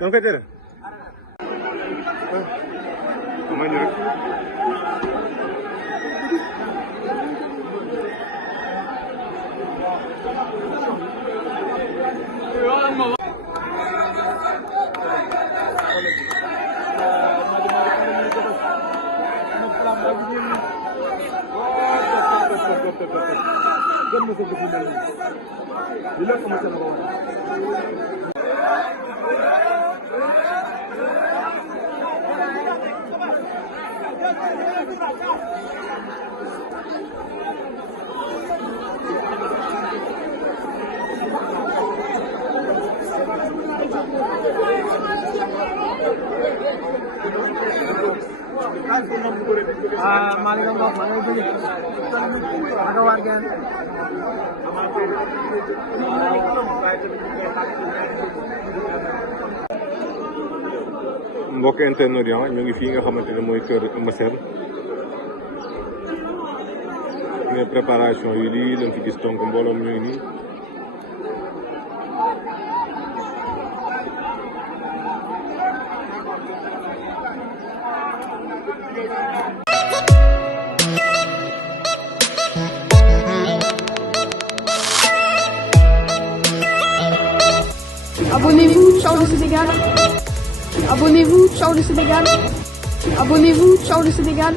Don't get there. mbokk internet yi ñu ngi fii nga xamante ne mooy kër Eumeu Sène mais préparation yi lii lañ fi gis donc mbooloom ñu ngi nii Abonnez-vous, ciao le Sénégal. Abonnez-vous, ciao le Sénégal. Abonnez-vous, ciao le Sénégal.